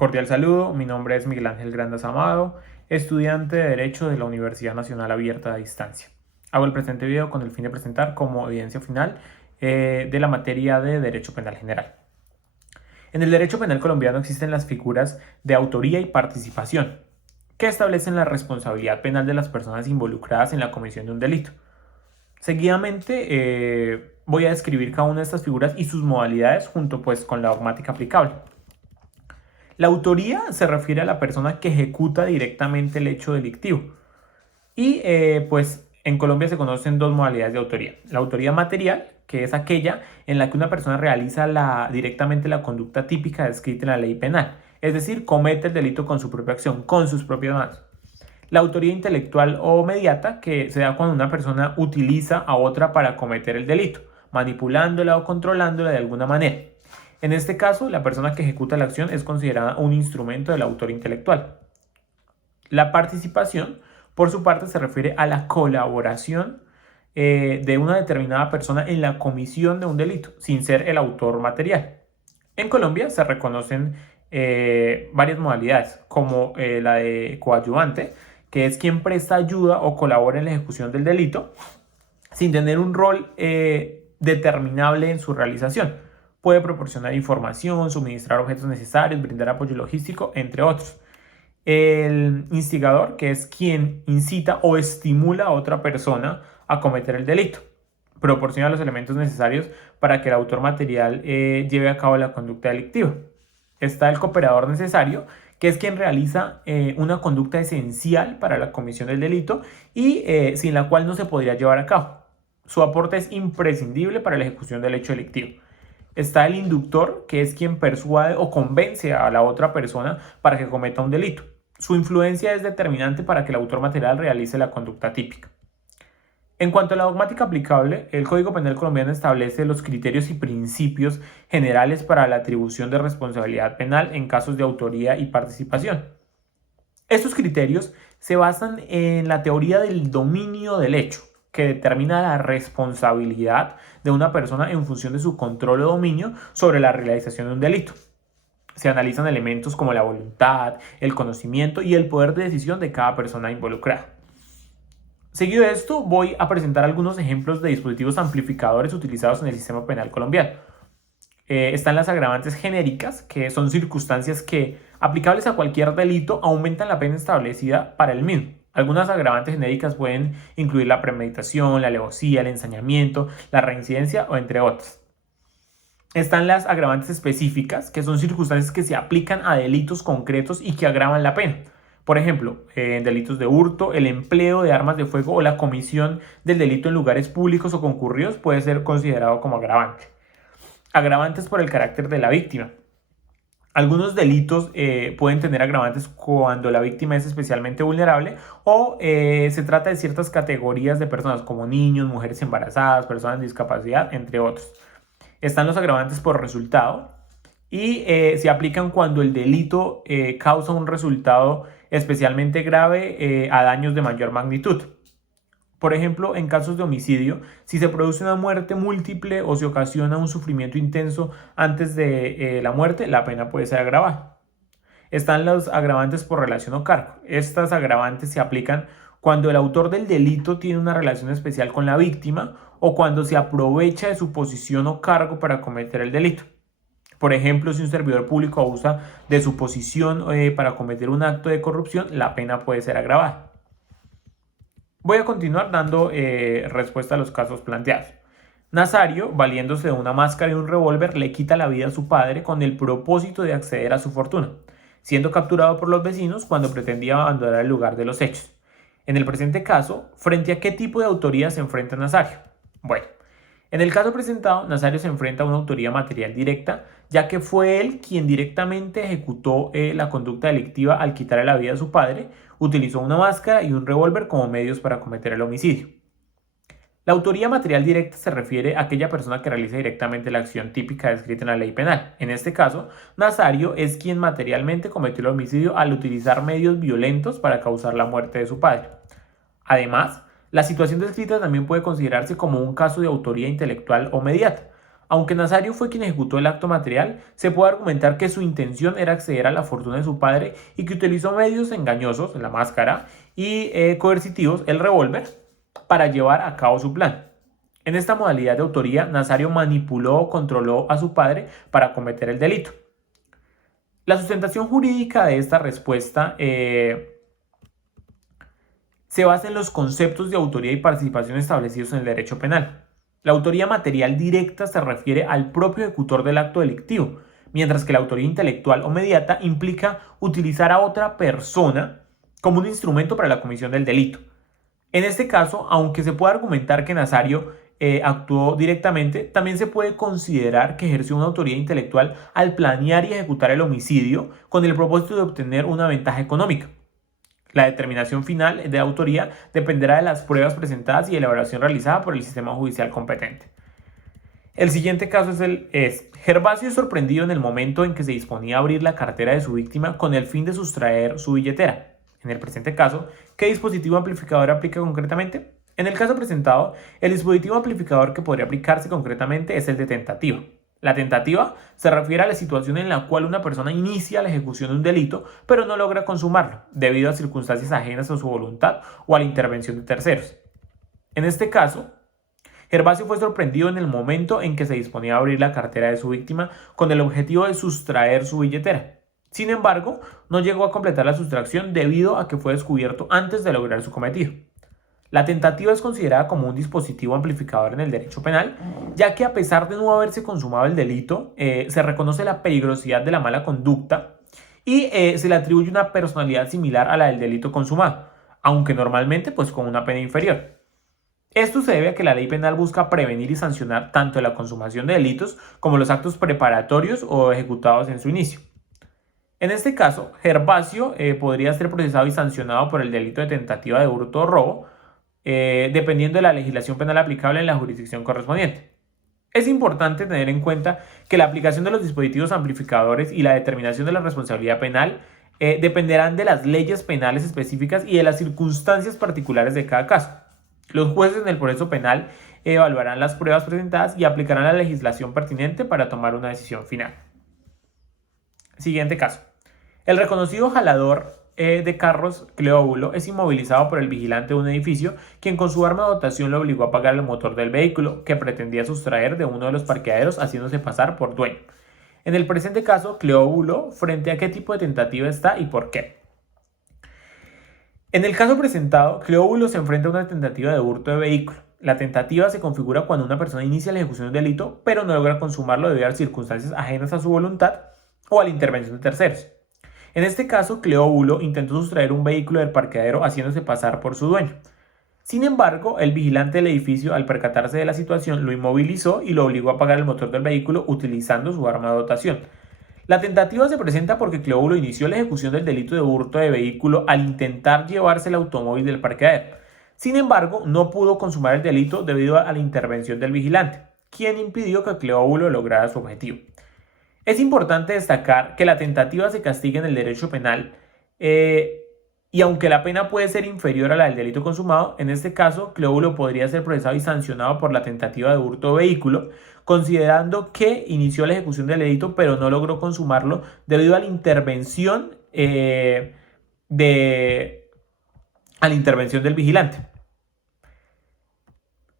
Cordial saludo, mi nombre es Miguel Ángel Grandas Amado, estudiante de Derecho de la Universidad Nacional Abierta a Distancia. Hago el presente video con el fin de presentar como evidencia final de la materia de Derecho Penal General. En el Derecho Penal colombiano existen las figuras de autoría y participación, que establecen la responsabilidad penal de las personas involucradas en la comisión de un delito. Seguidamente voy a describir cada una de estas figuras y sus modalidades junto con la dogmática aplicable. La autoría se refiere a la persona que ejecuta directamente el hecho delictivo. Y en Colombia se conocen dos modalidades de autoría. La autoría material, que es aquella en la que una persona realiza directamente la conducta típica descrita en la ley penal. Es decir, comete el delito con su propia acción, con sus propias manos. La autoría intelectual o mediata, que se da cuando una persona utiliza a otra para cometer el delito, manipulándola o controlándola de alguna manera. En este caso, la persona que ejecuta la acción es considerada un instrumento del autor intelectual. La participación, por su parte, se refiere a la colaboración de una determinada persona en la comisión de un delito, sin ser el autor material. En Colombia se reconocen varias modalidades, como la de coadyuvante, que es quien presta ayuda o colabora en la ejecución del delito, sin tener un rol determinable en su realización. Puede proporcionar información, suministrar objetos necesarios, brindar apoyo logístico, entre otros. El instigador, que es quien incita o estimula a otra persona a cometer el delito. Proporciona los elementos necesarios para que el autor material lleve a cabo la conducta delictiva. Está el cooperador necesario, que es quien realiza una conducta esencial para la comisión del delito y sin la cual no se podría llevar a cabo. Su aporte es imprescindible para la ejecución del hecho delictivo. Está el inductor, que es quien persuade o convence a la otra persona para que cometa un delito. Su influencia es determinante para que el autor material realice la conducta típica. En cuanto a la dogmática aplicable, el Código Penal colombiano establece los criterios y principios generales para la atribución de responsabilidad penal en casos de autoría y participación. Estos criterios se basan en la teoría del dominio del hecho, que determina la responsabilidad de una persona en función de su control o dominio sobre la realización de un delito. Se analizan elementos como la voluntad, el conocimiento y el poder de decisión de cada persona involucrada. Seguido de esto, voy a presentar algunos ejemplos de dispositivos amplificadores utilizados en el sistema penal colombiano. Están las agravantes genéricas, que son circunstancias que, aplicables a cualquier delito, aumentan la pena establecida para el mismo. Algunas agravantes genéricas pueden incluir la premeditación, la alevosía, el ensañamiento, la reincidencia o entre otras. Están las agravantes específicas, que son circunstancias que se aplican a delitos concretos y que agravan la pena. Por ejemplo, en delitos de hurto, el empleo de armas de fuego o la comisión del delito en lugares públicos o concurridos puede ser considerado como agravante. Agravantes por el carácter de la víctima. Algunos delitos pueden tener agravantes cuando la víctima es especialmente vulnerable o se trata de ciertas categorías de personas como niños, mujeres embarazadas, personas con discapacidad, entre otros. Están los agravantes por resultado y se aplican cuando el delito causa un resultado especialmente grave a daños de mayor magnitud. Por ejemplo, en casos de homicidio, si se produce una muerte múltiple o se ocasiona un sufrimiento intenso antes de la muerte, la pena puede ser agravada. Están los agravantes por relación o cargo. Estas agravantes se aplican cuando el autor del delito tiene una relación especial con la víctima o cuando se aprovecha de su posición o cargo para cometer el delito. Por ejemplo, si un servidor público abusa de su posición para cometer un acto de corrupción, la pena puede ser agravada. Voy a continuar dando respuesta a los casos planteados. Nazario, valiéndose de una máscara y un revólver, le quita la vida a su padre con el propósito de acceder a su fortuna, siendo capturado por los vecinos cuando pretendía abandonar el lugar de los hechos. En el presente caso, ¿frente a qué tipo de autoría se enfrenta Nazario? Bueno, en el caso presentado, Nazario se enfrenta a una autoría material directa, ya que fue él quien directamente ejecutó la conducta delictiva al quitarle la vida a su padre, utilizó una máscara y un revólver como medios para cometer el homicidio. La autoría material directa se refiere a aquella persona que realiza directamente la acción típica descrita en la ley penal. En este caso, Nazario es quien materialmente cometió el homicidio al utilizar medios violentos para causar la muerte de su padre. Además, la situación descrita también puede considerarse como un caso de autoría intelectual o mediata, Aunque Nazario fue quien ejecutó el acto material, se puede argumentar que su intención era acceder a la fortuna de su padre y que utilizó medios engañosos, la máscara, y coercitivos, el revólver, para llevar a cabo su plan. En esta modalidad de autoría, Nazario manipuló o controló a su padre para cometer el delito. La sustentación jurídica de esta respuesta se basa en los conceptos de autoría y participación establecidos en el derecho penal. La autoría material directa se refiere al propio ejecutor del acto delictivo, mientras que la autoría intelectual o mediata implica utilizar a otra persona como un instrumento para la comisión del delito. En este caso, aunque se puede argumentar que Nazario actuó directamente, también se puede considerar que ejerció una autoría intelectual al planear y ejecutar el homicidio con el propósito de obtener una ventaja económica. La determinación final de autoría dependerá de las pruebas presentadas y de la evaluación realizada por el sistema judicial competente. El siguiente caso es Gervasio es sorprendido en el momento en que se disponía a abrir la cartera de su víctima con el fin de sustraer su billetera. En el presente caso, ¿qué dispositivo amplificador aplica concretamente? En el caso presentado, el dispositivo amplificador que podría aplicarse concretamente es el de tentativa. La tentativa se refiere a la situación en la cual una persona inicia la ejecución de un delito, pero no logra consumarlo, debido a circunstancias ajenas a su voluntad o a la intervención de terceros. En este caso, Gervasio fue sorprendido en el momento en que se disponía a abrir la cartera de su víctima con el objetivo de sustraer su billetera. Sin embargo, no llegó a completar la sustracción debido a que fue descubierto antes de lograr su cometido. La tentativa es considerada como un dispositivo amplificador en el derecho penal, ya que a pesar de no haberse consumado el delito, se reconoce la peligrosidad de la mala conducta y se le atribuye una personalidad similar a la del delito consumado, aunque normalmente pues con una pena inferior. Esto se debe a que la ley penal busca prevenir y sancionar tanto la consumación de delitos como los actos preparatorios o ejecutados en su inicio. En este caso, Gervasio podría ser procesado y sancionado por el delito de tentativa de hurto o robo, dependiendo de la legislación penal aplicable en la jurisdicción correspondiente. Es importante tener en cuenta que la aplicación de los dispositivos amplificadores y la determinación de la responsabilidad penal dependerán de las leyes penales específicas y de las circunstancias particulares de cada caso. Los jueces en el proceso penal evaluarán las pruebas presentadas y aplicarán la legislación pertinente para tomar una decisión final. Siguiente caso. El reconocido jalador de carros Cleóbulo es inmovilizado por el vigilante de un edificio, quien con su arma de dotación lo obligó a apagar el motor del vehículo que pretendía sustraer de uno de los parqueaderos haciéndose pasar por dueño. En el presente caso, Cleóbulo, ¿frente a qué tipo de tentativa está y por qué? En el caso presentado, Cleóbulo se enfrenta a una tentativa de hurto de vehículo. La tentativa se configura cuando una persona inicia la ejecución de un delito, pero no logra consumarlo debido a circunstancias ajenas a su voluntad o a la intervención de terceros. En este caso, Cleóbulo intentó sustraer un vehículo del parqueadero haciéndose pasar por su dueño. Sin embargo, el vigilante del edificio, al percatarse de la situación, lo inmovilizó y lo obligó a apagar el motor del vehículo utilizando su arma de dotación. La tentativa se presenta porque Cleóbulo inició la ejecución del delito de hurto de vehículo al intentar llevarse el automóvil del parqueadero. Sin embargo, no pudo consumar el delito debido a la intervención del vigilante, quien impidió que Cleóbulo lograra su objetivo. Es importante destacar que la tentativa se castiga en el derecho penal y aunque la pena puede ser inferior a la del delito consumado, en este caso Cleóbulo podría ser procesado y sancionado por la tentativa de hurto de vehículo, considerando que inició la ejecución del delito pero no logró consumarlo debido a la intervención del vigilante.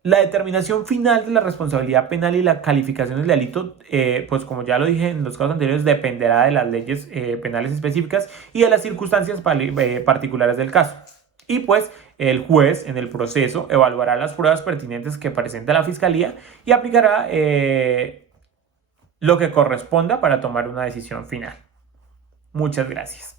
La determinación final de la responsabilidad penal y la calificación del delito, pues como ya lo dije en los casos anteriores, dependerá de las leyes penales específicas y de las circunstancias particulares del caso. Y pues el juez en el proceso evaluará las pruebas pertinentes que presenta la fiscalía y aplicará lo que corresponda para tomar una decisión final. Muchas gracias.